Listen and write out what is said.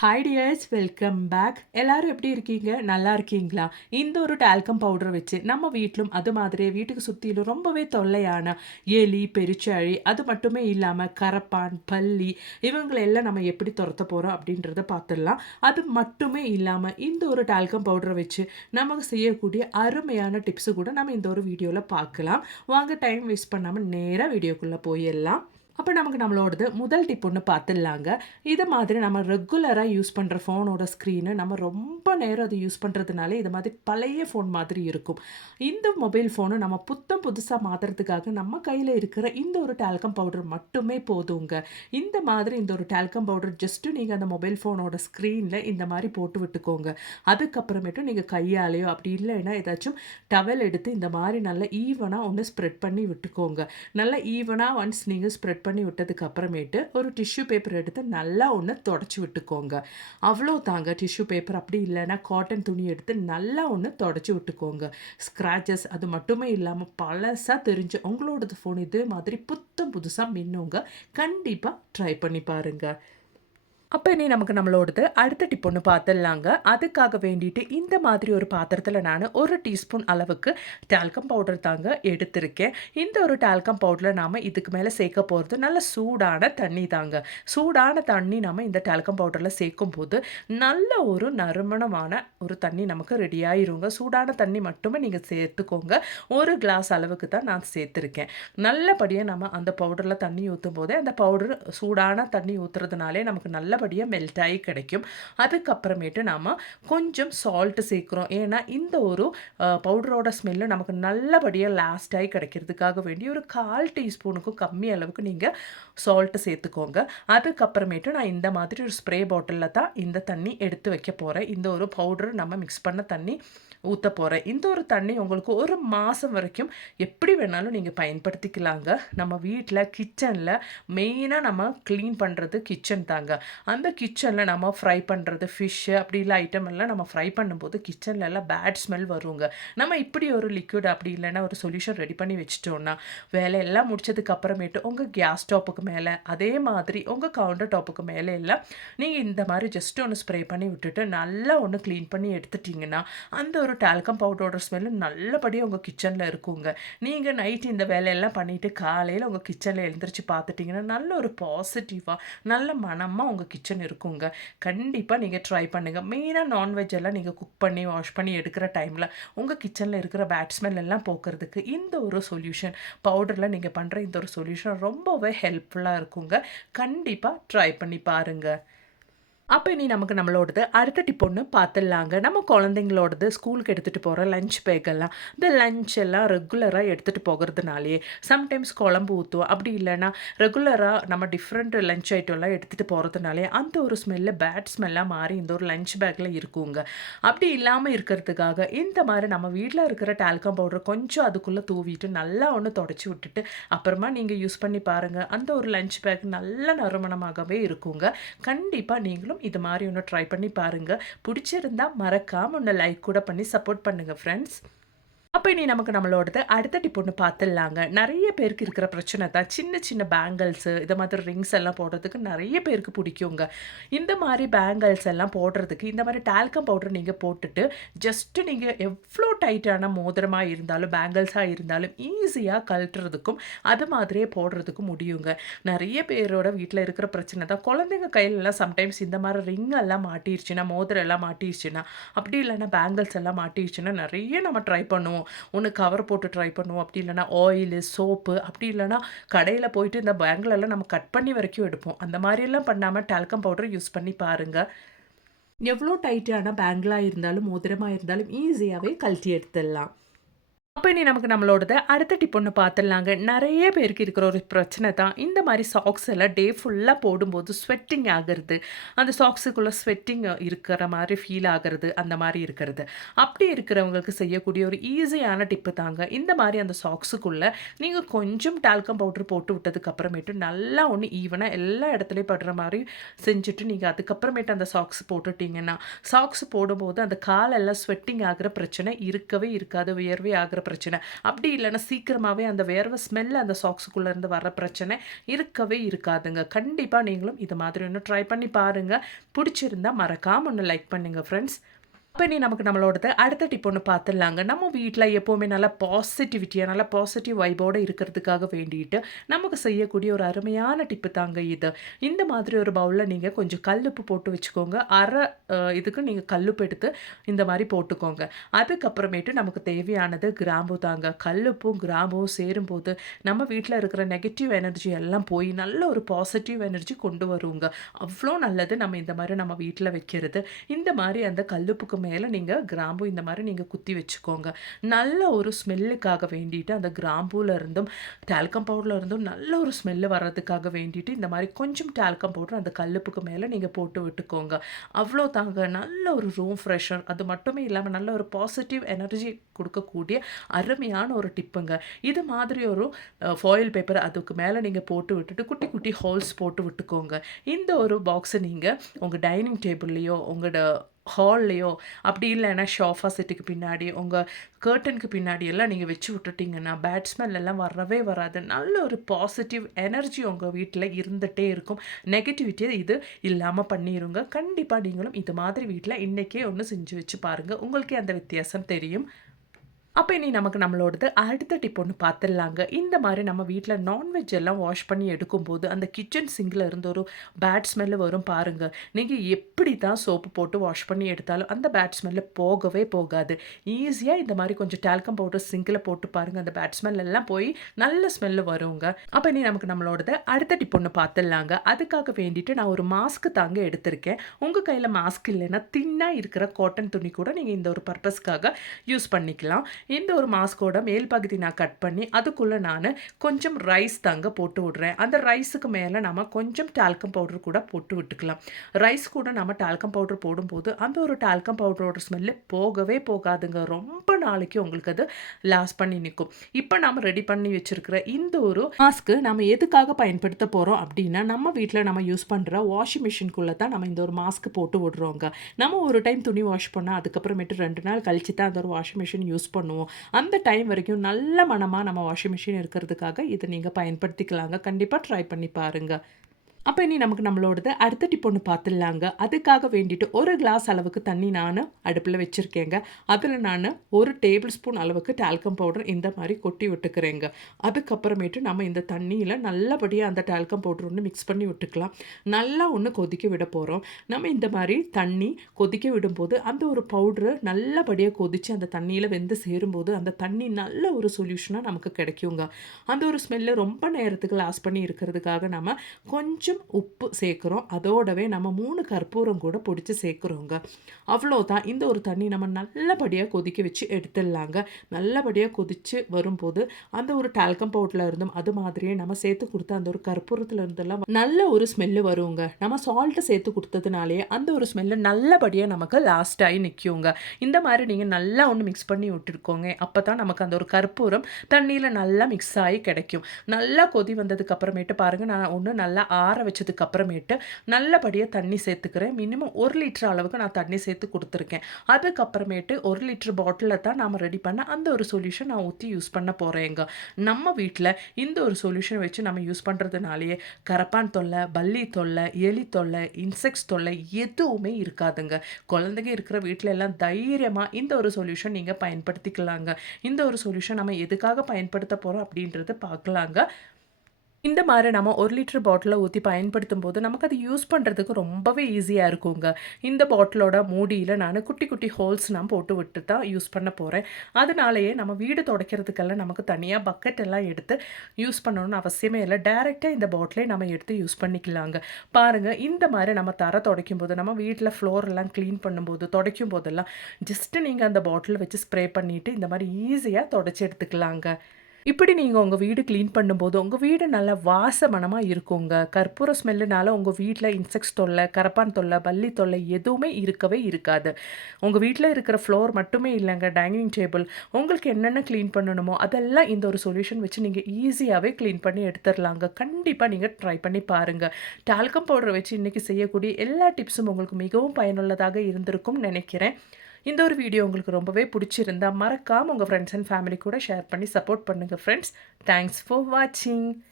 Hi tears, welcome back. எல்லாரும் எப்படி இருக்கீங்க? நல்லா இருக்கீங்களா? இந்த ஒரு டால்கம் பவுடர் வச்சு நம்ம வீட்டிலும் அது மாதிரியே வீட்டுக்கு சுற்றிலும் ரொம்பவே தொல்லையான எலி, பெருச்சாழி, அது மட்டுமே இல்லாமல் கரப்பான், பல்லி இவங்களெல்லாம் நம்ம எப்படி துரத்த போகிறோம் அப்படின்றத பார்த்துடலாம். அது மட்டுமே இல்லாமல் இந்த ஒரு டால்கம் பவுடரை வச்சு நமக்கு செய்யக்கூடிய அருமையான டிப்ஸு கூட நம்ம இந்த ஒரு வீடியோவில் பார்க்கலாம். வாங்க டைம் வேஸ்ட் பண்ணாமல் நேராக வீடியோக்குள்ளே போயிடலாம். அப்போ நமக்கு நம்மளோடது முதல் டிப் ஒன்று பார்த்துடலாங்க. இது மாதிரி நம்ம ரெகுலராக யூஸ் பண்ணுற ஃபோனோட ஸ்க்ரீனு நம்ம ரொம்ப நேரம் அதை யூஸ் பண்ணுறதுனால இது மாதிரி பழைய ஃபோன் மாதிரி இருக்கும். இந்த மொபைல் ஃபோனு நம்ம புத்தம் புதுசாக மாற்றுறதுக்காக நம்ம கையில் இருக்கிற இந்த ஒரு டால்கம் பவுடர் மட்டுமே போதுங்க. இந்த மாதிரி இந்த ஒரு டால்கம் பவுடர் ஜஸ்ட்டு நீங்கள் அந்த மொபைல் ஃபோனோட ஸ்க்ரீனில் இந்த மாதிரி போட்டு விட்டுக்கோங்க. அதுக்கப்புறமேட்டு நீங்கள் கையாலேயோ அப்படி இல்லைன்னா ஏதாச்சும் டவல் எடுத்து இந்த மாதிரி நல்லா ஈவனாக ஒன்று ஸ்ப்ரெட் பண்ணி விட்டுக்கோங்க. நல்லா ஈவனாக ஒன்ஸ் நீங்கள் ஸ்ப்ரெட் பண்ணி விட்டதுக்கு அப்புறமேட்டு ஒரு டிஷ்யூ பேப்பர் எடுத்து நல்லா ஒன்று தொடச்சி விட்டுக்கோங்க. அவ்வளோ தாங்க. டிஷ்யூ பேப்பர் அப்படி இல்லைன்னா காட்டன் துணி எடுத்து நல்லா ஒன்று தொடச்சி விட்டுக்கோங்க. ஸ்க்ராச்சஸ் அது மட்டுமே இல்லாமல் பழசாக தெரிஞ்ச உங்களோடது ஃபோன் இது மாதிரி புத்தம் புதுசாக மின்னுங்க. கண்டிப்பாக ட்ரை பண்ணி பாருங்கள். அப்போ இனி நமக்கு நம்மளோடது அடுத்த டிப் ஒன்று பார்த்துடலாங்க. அதுக்காக வேண்டிட்டு இந்த மாதிரி ஒரு பாத்திரத்தில் நான் 1 டீஸ்பூன் அளவுக்கு டால்கம் பவுடர் தாங்க எடுத்திருக்கேன். இந்த ஒரு டால்கம் பவுடரில் நாம் இதுக்கு மேலே சேர்க்க போகிறது நல்ல சூடான தண்ணி தாங்க. சூடான தண்ணி நம்ம இந்த டால்கம் பவுடரில் சேர்க்கும் போது நல்ல ஒரு நறுமணமான ஒரு தண்ணி நமக்கு ரெடி ஆயிருங்க. சூடான தண்ணி மட்டுமே நீங்கள் சேர்த்துக்கோங்க. 1 கிளாஸ் அளவுக்கு தான் நான் சேர்த்துருக்கேன். நல்லபடியாக நம்ம அந்த பவுடரில் தண்ணி ஊற்றும் போதே அந்த பவுடர் சூடான தண்ணி ஊற்றுறதுனாலே நமக்கு நல்லபடியாக மெல்ட் ஆகி கிடைக்கும். அதுக்கப்புறமேட்டு நாம் கொஞ்சம் சால்ட்டு சேர்க்குறோம். ஏன்னா இந்த ஒரு பவுடரோட ஸ்மெல்லு நமக்கு நல்லபடியாக லாஸ்ட் ஆகி கிடைக்கிறதுக்காக வேண்டி ஒரு 1/4 டீஸ்பூனுக்கும் கம்மி அளவுக்கு நீங்கள் சால்ட்டு சேர்த்துக்கோங்க. அதுக்கப்புறமேட்டு நான் இந்த மாதிரி ஒரு ஸ்ப்ரே பாட்டிலில் தான் இந்த தண்ணி எடுத்து வைக்க போகிறேன். இந்த ஒரு பவுடர் நம்ம மிக்ஸ் பண்ண தண்ணி ஊற்ற போகிறேன். இந்த ஒரு தண்ணி உங்களுக்கு 1 மாதம் வரைக்கும் எப்படி வேணாலும் நீங்கள் பயன்படுத்திக்கலாங்க. நம்ம வீட்டில் கிச்சனில் மெயினாக நம்ம க்ளீன் பண்ணுறது கிச்சன் தாங்க. அந்த கிச்சனில் நம்ம ஃப்ரை பண்ணுறது ஃபிஷ்ஷு அப்படி இல்லை ஐட்டம் எல்லாம் நம்ம ஃப்ரை பண்ணும்போது கிச்சனில் எல்லாம் பேட் ஸ்மெல் வருங்க. நம்ம இப்படி ஒரு லிக்விட் அப்படி இல்லைன்னா ஒரு சொல்யூஷன் ரெடி பண்ணி வச்சுட்டோன்னா வேலையெல்லாம் முடிச்சதுக்கு அப்புறமேட்டு உங்கள் கேஸ் ஸ்டோப்புக்கு மேலே அதே மாதிரி உங்கள் கவுண்டர் டாப்புக்கு மேலே எல்லாம் நீங்கள் இந்த மாதிரி ஜஸ்ட் ஒன்று ஸ்ப்ரே பண்ணி விட்டுட்டு நல்லா ஒன்று க்ளீன் பண்ணி எடுத்துட்டிங்கன்னா அந்த ஒரு டால்கம் பவுடரோட ஸ்மெல்லு நல்லபடியாக உங்கள் கிச்சனில் இருக்குங்க. நீங்கள் நைட்டு இந்த வேலையெல்லாம் பண்ணிவிட்டு காலையில் உங்கள் கிச்சனில் எழுந்திரிச்சு பார்த்துட்டிங்கன்னா நல்ல ஒரு பாசிட்டிவாக நல்ல மனமாக உங்கள் கிச்சன் இருக்குங்க. கண்டிப்பாக நீங்கள் ட்ரை பண்ணுங்கள். மெயினாக நான்வெஜ் எல்லாம் நீங்கள் குக் பண்ணி வாஷ் பண்ணி எடுக்கிற டைமில் உங்கள் கிச்சனில் இருக்கிற பேட் ஸ்மெல் எல்லாம் போக்குறதுக்கு இந்த ஒரு சொல்யூஷன் பவுடரில் நீங்கள் பண்ணுற இந்த ஒரு சொல்யூஷன் ரொம்பவே ஹெல்ப்ஃபுல்லாக இருக்குங்க. கண்டிப்பாக ட்ரை பண்ணி பாருங்கள். அப்போ இனி நமக்கு நம்மளோடது அடுத்த டிப் ஒன்று பார்த்துடலாங்க. நம்ம குழந்தைங்களோடது ஸ்கூலுக்கு எடுத்துகிட்டு போகிற லஞ்ச் பேக்கெல்லாம் இந்த லஞ்ச் எல்லாம் ரெகுலராக எடுத்துகிட்டு போகிறதுனாலே சம்டைம்ஸ் குழம்பு ஊற்றுவோம். அப்படி இல்லைன்னா ரெகுலராக நம்ம டிஃப்ரெண்ட் லஞ்ச் ஐட்டம்லாம் எடுத்துகிட்டு போகிறதுனாலே அந்த ஒரு ஸ்மெல்லு பேட் ஸ்மெல்லாக மாறி இந்த ஒரு லஞ்ச் பேக்கில் இருக்குங்க. அப்படி இல்லாமல் இருக்கிறதுக்காக இந்த மாதிரி நம்ம வீட்டில் இருக்கிற டால்கம் பவுடர் கொஞ்சம் அதுக்குள்ளே தூவிட்டு நல்லா ஒன்று தொடச்சி விட்டுட்டு அப்புறமா நீங்கள் யூஸ் பண்ணி பாருங்கள். அந்த ஒரு லஞ்ச் பேக் நல்ல நறுமணமாகவே இருக்குங்க. கண்டிப்பாக நீங்களும் இது மாதிரி ஒன்று ட்ரை பண்ணி பாருங்கள். பிடிச்சிருந்தா மறக்காமல் ஒன்று லைக் கூட பண்ணி சப்போர்ட் பண்ணுங்கள் ஃப்ரெண்ட்ஸ். அப்போ இனி நமக்கு நம்மளோடது அடுத்த டிப் ஒன்று பார்த்துடலாங்க. நிறைய பேருக்கு இருக்கிற பிரச்சனை தான் சின்ன சின்ன பேங்கிள்ஸு இதை மாதிரி ரிங்ஸ் எல்லாம் போடுறதுக்கு நிறைய பேருக்கு பிடிக்குங்க. இந்த மாதிரி பேங்கிள்ஸ் எல்லாம் போடுறதுக்கு இந்த மாதிரி டால்கம் பவுடர் நீங்கள் போட்டுட்டு ஜஸ்ட்டு நீங்கள் எவ்வளோ டைட்டான மோதிரமாக இருந்தாலும் பேங்கிள்ஸாக இருந்தாலும் ஈஸியாக கழட்டுறதுக்கும் அது மாதிரியே போடுறதுக்கும் முடியுங்க. நிறைய பேரோட வீட்டில் இருக்கிற பிரச்சனை தான் குழந்தைங்க கையிலலாம் சம்டைம்ஸ் இந்த மாதிரி ரிங் எல்லாம் மாட்டிடுச்சுன்னா மோதிரம் எல்லாம் மாட்டிடுச்சுன்னா அப்படி இல்லைன்னா பேங்கிள்ஸ் எல்லாம் மாட்டிடுச்சுன்னா நிறைய நம்ம ட்ரை பண்ணுவோம். ஒன்று கவர் போட்டு ட்ரை பண்ணுவோம். அப்படி இல்லைனா ஆயிலு சோப்பு அப்படி இல்லைனா கடையில் போயிட்டு இந்த பேங்கிலெல்லாம் நம்ம கட் பண்ணி வரைக்கும் எடுப்போம். அந்த மாதிரியெல்லாம் பண்ணாமல் டால்கம் பவுடர் யூஸ் பண்ணி பாருங்கள். எவ்வளோ டைட்டான பேங்கிளாக இருந்தாலும் மோதிரமாக இருந்தாலும் ஈஸியாகவே கழட்டி எடுத்துடலாம். அப்போ இனி நமக்கு நம்மளோடது அடுத்த டிப் ஒன்று பார்த்துடலாங்க. நிறைய பேருக்கு இருக்கிற ஒரு பிரச்சனை தான் இந்த மாதிரி சாக்ஸ் எல்லாம் டே ஃபுல்லாக போடும்போது ஸ்வெட்டிங் ஆகிறது. அந்த சாக்ஸுக்குள்ளே ஸ்வெட்டிங் இருக்கிற மாதிரி ஃபீல் ஆகிறது அந்த மாதிரி இருக்கிறது. அப்படி இருக்கிறவங்களுக்கு செய்யக்கூடிய ஒரு ஈஸியான டிப்பு தாங்க. இந்த மாதிரி அந்த சாக்ஸுக்குள்ளே நீங்கள் கொஞ்சம் டால்கம் பவுடர் போட்டு விட்டதுக்கு அப்புறமேட்டு நல்லா ஒன்று ஈவனாக எல்லா இடத்துலையும் படுற மாதிரி செஞ்சுட்டு நீங்கள் அதுக்கப்புறமேட்டு அந்த சாக்ஸ் போட்டுட்டிங்கன்னா சாக்ஸ் போடும்போது அந்த காலெல்லாம் ஸ்வெட்டிங் ஆகிற பிரச்சனை இருக்கவே இருக்காது. வியர்வை ஆகிற இருக்கிற பிரச்சனை, அப்படி இல்லைன்னா சீக்கிரமாகவே அந்த வேர்வை ஸ்மெல் அந்த சாக்ஸுக்குள்ளேருந்து வர பிரச்சனை இருக்கவே இருக்காதுங்க. கண்டிப்பாக நீங்களும் இது மாதிரி ஒன்று ட்ரை பண்ணி பாருங்கள். பிடிச்சிருந்தா மறக்காம ஒன்று லைக் பண்ணுங்கள் ஃப்ரெண்ட்ஸ். அப்ப இனி நமக்கு நம்மளோடது அடுத்த டிப் ஒண்ணு பார்த்துடலாங்க. நம்ம வீட்ல எப்பவுமே நல்லா பாசிட்டிவிட்டியா, நல்லா பாசிட்டிவ் வைபோட இருக்கிறதுக்காக வேண்டிட்டு, நமக்கு செய்யக்கூடிய ஒரு அருமையான டிப்பு தாங்க இது. இந்த மாதிரி ஒரு பவுல்ல நீங்க கொஞ்சம் கல்லுப்பு போட்டு வச்சுக்கோங்க. இதுக்கு நீங்க கல்லுப்பு எடுத்து இந்த மாரி போட்டுக்கோங்க. அதுக்கப்புறமேட்டு நமக்கு தேவையானது கிராம்பு தாங்க. கல்லுப்பும், கிராம்பும் சேரும்போது, நம்ம வீட்ல இருக்கிற நெகட்டிவ் எனர்ஜி எல்லாம் போய் நல்ல ஒரு பாசிட்டிவ் எனர்ஜி கொண்டு வருங்க. அவ்ளோ நல்லது நம்ம இந்த மாரி நம்ம வீட்ல வைக்கிறது. இந்த மாரி அந்த கல்லுப்புக்கு மேல நீங்க கிராம்பு இந்த மாரி நீங்க குத்தி வச்சுக்கோங்க. நல்ல ஒரு ஸ்மெல்லுக்காக வேண்டிட்டு அந்த கிராம்பூல இருந்தும், டால்கம் பவுடர்ல இருந்தும் நல்ல ஒரு ஸ்மெல்லு வர்றதுக்காக வேண்டிட்டு இந்த மாரி கொஞ்சம் டால்கம் பவுடர் அந்த கல்லுப்புக்கு மேல நீங்க போட்டு விட்டுக்கோங்க. அவ்ளோ தாங்க நல்ல ஒரு ரூம் ஃப்ரெஷர். அது மட்டுமே இல்லாம நல்ல ஒரு பாசிட்டிவ் எனர்ஜி குடுக்கக்கூடிய அருமையான ஒரு டிப்புங்க. இது மாதிரி ஒரு ஃபாயில் பேப்பர் அதுக்கு மேல நீங்க போட்டு விட்டுட்டு குட்டி குட்டி ஹோல்ஸ் போட்டு விட்டுக்கோங்க. இந்த ஒரு பாக்ஸ நீங்க உங்க டைனிங் டேபிள்லயோ, உங்களோட ஹால்லயோ, அப்படி இல்லைன்னா ஷோஃபா செட்டுக்கு பின்னாடி, உங்க கர்டனுக்கு பின்னாடி எல்லாம் நீங்க வச்சு விட்டுட்டீங்கன்னா, பேட் ஸ்மெல் எல்லாம் வரவே வராது. நல்ல ஒரு பாசிட்டிவ் எனர்ஜி உங்க வீட்ல இருந்துட்டே இருக்கும். நெகட்டிவிட்டிய இது இல்லாம பண்ணிருங்க. கண்டிப்பா நீங்களும் இது மாதிரி வீட்ல இன்னைக்கே ஒண்ணு செஞ்சு வச்சு பாருங்க. உங்களுக்கே அந்த வித்தியாசம் தெரியும். அப்ப இனி நமக்கு நம்மளோடது அடுத்த டிப் ஒண்ணு பார்த்துடலாங்க. இந்த மாரி நம்ம வீட்ல நான்வெஜ் எல்லாம் வாஷ் பண்ணி எடுக்கும்போது, அந்த கிச்சன் சிங்க்ல இருந்து ஒரு பேட் ஸ்மெல் வரும் பாருங்க. நீங்க எப்படி தான் சோப்பு போட்டு வாஷ் பண்ணி எடுத்தாலும், அந்த பேட் ஸ்மெல் போகவே போகாது. ஈஸியா இந்த மாரி கொஞ்சம் டால்கம் பவுடர் சிங்க்ல போட்டு பாருங்க. அந்த பேட் ஸ்மெல் எல்லாம் போய் நல்ல ஸ்மெல் வருங்க. அப்ப இனி நமக்கு நம்மளோடது அடுத்த டிப் ஒண்ணு பார்த்துடலாங்க. அதுக்காக வேண்டிட்டு நான் ஒரு மாஸ்க் தாங்க எடுத்திருக்கேன். உங்க கையில மாஸ்க் இல்லைன்னா, தின்னா இருக்கிற காட்டன் துணி கூட நீங்க இந்த ஒரு பர்ப்பஸ்க்காக யூஸ் பண்ணிக்கலாம். இந்த ஒரு மாஸ்கோட மேல் பகுதி நான் கட் பண்ணி, அதுக்குள்ள நானு கொஞ்சம் ரைஸ் தாங்க போட்டு விடுறேன். அந்த ரைஸுக்கு மேல நம்ம கொஞ்சம் டால்கம் பவுடர் கூட போட்டு விட்டுக்கலாம். ரைஸ் கூட நம்ம டால்கம் பவுடர் போடும்போது, அந்த ஒரு டால்கம் பவுடரோட ஸ்மெல்லு போகவே போகாதுங்க. ரொம்ப நாளைக்கு உங்களுக்கு அது லாஸ்ட் பண்ணி நிக்கும். இப்ப நாம ரெடி பண்ணி வச்சிருக்கிற இந்த ஒரு மாஸ்க் நம்ம எதுக்காக பயன்படுத்த போறோம் அப்படின்னா, நம்ம வீட்ல நம்ம யூஸ் பண்ற வாஷிங் மிஷின்குள்ள தான் நம்ம இந்த ஒரு மாஸ்க் போட்டு விடுறோங்க. நம்ம ஒரு டைம் துணி வாஷ் பண்ணா, அதுக்கப்புறமேட்டு 2 நாள் கழிச்சு தான் அந்த ஒரு வாஷிங் மிஷின் யூஸ் பண்ணுவோம். அந்த டைம் வரைக்கும் நல்ல மணமா நம்ம வாஷிங் மிஷின் இருக்கிறதுக்காக இத நீங்க பயன்படுத்திக்கலாங்க. கண்டிப்பா ட்ரை பண்ணி பாருங்க. அப்ப இனி நமக்கு நம்மளோடது அடுத்த டிப் ஒண்ணு பார்த்துடலாங்க. அதுக்காக வேண்டிட்டு 1 கிளாஸ் அளவுக்கு தண்ணி நானு அடுப்புல வச்சிருக்கேங்க. அதுல நானு 1 டேபிள் ஸ்பூன் அளவுக்கு டால்கம் பவுடர் இந்த மாரி கொட்டி விட்டுக்கிறேங்க. அதுக்கப்புறமேட்டு நம்ம இந்த தண்ணியில நல்லபடியா அந்த டால்கம் பவுடர் ஒண்ணு மிக்ஸ் பண்ணி விட்டுக்கலாம். நல்லா ஒண்ணு கொதிக்க விட போறோம். நம்ம இந்த மாரி தண்ணி கொதிக்க விடும்போது, அந்த ஒரு பவுடரு நல்லபடியா கொதிச்சு அந்த தண்ணியில வெந்து சேரும்போது, அந்த தண்ணி நல்ல ஒரு சொல்யூஷனா நமக்கு கிடைக்குங்க. அந்த ஒரு ஸ்மெல்ல ரொம்ப நேரத்துக்கு லாஸ்ட் பண்ணி இருக்கிறதுக்காக நம்ம கொஞ்சம் உப்பு சேர்க்கிறோம். அதோடவே நம்ம 3 கற்பூரம் கூட பொடிச்சு சேர்க்கிறோங்க. அவ்வளோதான். இந்த ஒரு தண்ணி நம்ம நல்லபடியா கொதிக்க வச்சு எடுத்துடலாங்க. நல்லபடியா கொதிச்சு வரும்போது, அந்த ஒரு டால்கம் பவுடர்ல இருந்தும், அது மாதிரியே நம்ம சேர்த்து குடுத்த அந்த ஒரு கற்பூரத்துல இருந்தெல்லாம் நல்ல ஒரு ஸ்மெல்லு வருங்க. நம்ம சால்ட் சேர்த்து குடுத்ததுனாலயே அந்த ஒரு ஸ்மெல்லு நல்லபடியா நமக்கு லாஸ்ட் ஆயி நிக்குங்க. இந்த மாரி நீங்க நல்லா ஒண்ணு மிக்ஸ் பண்ணி விட்டுருக்கோங்க. அப்பதான் நமக்கு அந்த ஒரு கற்பூரம் தண்ணீல நல்லா மிக்ஸ் ஆயி கிடைக்கும். நல்லா கொதி வந்ததுக்கு அப்புறமேட்டு பாருங்க, நான் ஒண்ணு நல்லா ஆற வச்சதுக்கு அப்புறமேட்டு நல்லபடியா தண்ணி சேர்த்துக்கிறேன். மினிமம் 1 லிட்டர் அளவுக்கு நான் தண்ணி சேர்த்து குடுத்துருக்கேன். அதுக்கப்புறமேட்டு 1 லிட்டர் பாட்டில்ல தான் நாம ரெடி பண்ண அந்த ஒரு சொல்யூஷன் நான் ஊத்தி யூஸ் பண்ண போறேங்க. நம்ம வீட்ல இந்த ஒரு சொல்யூஷன் வச்சு நம்ம யூஸ் பண்றதுனாலயே கரப்பான் தொல்லை, பல்லி தொல்லை, எலி தொல்லை, இன்செக்ட்ஸ் தொல்லை எதுவுமே இருக்காதுங்க. குழந்தைங்க இருக்கிற வீட்ல எல்லாம் தைரியமா இந்த ஒரு சொல்யூஷன் நீங்க பயன்படுத்திக்கலாங்க. இந்த ஒரு சொல்யூஷன் நம்ம எதுக்காக பயன்படுத்த போறோம் அப்படின்றத பார்க்கலாங்க. இந்த மாரி நம்ம 1 லிட்டர் பாட்டில்ல ஊத்தி பயன்படுத்தும்போது, நமக்கு அது யூஸ் பண்றதுக்கு ரொம்பவே ஈஸியா இருக்குங்க. இந்த பாட்டிலோட மூடியில நானு குட்டி, குட்டி ஹோல்ஸ் நான் போட்டு விட்டு தான் யூஸ் பண்ண போறேன். அதனாலேயே நம்ம வீடு துடைக்கிறதுக்கெல்லாம் நமக்கு தனியா பக்கெட் எல்லாம் எடுத்து யூஸ் பண்ணணும்னு அவசியமே இல்ல. டைரக்ட்டா இந்த பாட்டிலே நம்ம எடுத்து யூஸ் பண்ணிக்கலாங்க. பாருங்க, இந்த மாரி நம்ம தரை துடைக்கும்போது, நம்ம வீட்ல ஃப்ளோர் எல்லாம் கிளீன் பண்ணும்போது, துடைக்கும் போதெல்லாம் ஜஸ்ட் நீங்க அந்த பாட்டில வச்சு ஸ்ப்ரே பண்ணிட்டு, இந்த மாரி ஈஸியா துடைச்சு எடுத்துக்கலாங்க. இப்படி நீங்க உங்க வீடு கிளீன் பண்ணும்போது, உங்க வீடு நல்லா வாசமணமா இருக்குங்க. கற்பூர ஸ்மெல்லுனால உங்க வீட்ல இன்செக்ட்ஸ் தொல்ல, கரப்பான் தொல்ல, பல்லி தொல்லை எதுவுமே இருக்கவே இருக்காது. உங்க வீட்ல இருக்கிற ஃப்ளோர் மட்டுமே இல்லங்க, டைனிங் டேபிள் உங்களுக்கு என்னென்ன கிளீன் பண்ணணுமோ, அதெல்லாம் இந்த ஒரு சொல்யூஷன் வச்சு நீங்க ஈஸியாவே கிளீன் பண்ணி எடுத்துறலாங்க. கண்டிப்பா நீங்க ட்ரை பண்ணி பாருங்க. டால்கம் பவுடர் வச்சு இன்னைக்கு செய்யக்கூடிய எல்லா டிப்ஸும் உங்களுக்கு மிகவும் பயனுள்ளதாக இருந்திருக்கும்னு நெனைக்கிறேன். இந்த ஒரு வீடியோ உங்களுக்கு ரொம்பவே பிடிச்சிருந்தா மறக்காம உங்க ஃப்ரெண்ட்ஸ் அண்ட் ஃபேமிலி கூட ஷேர் பண்ணி சப்போர்ட் பண்ணுங்க ஃப்ரெண்ட்ஸ். தேங்க்ஸ் ஃபார் வாட்சிங்.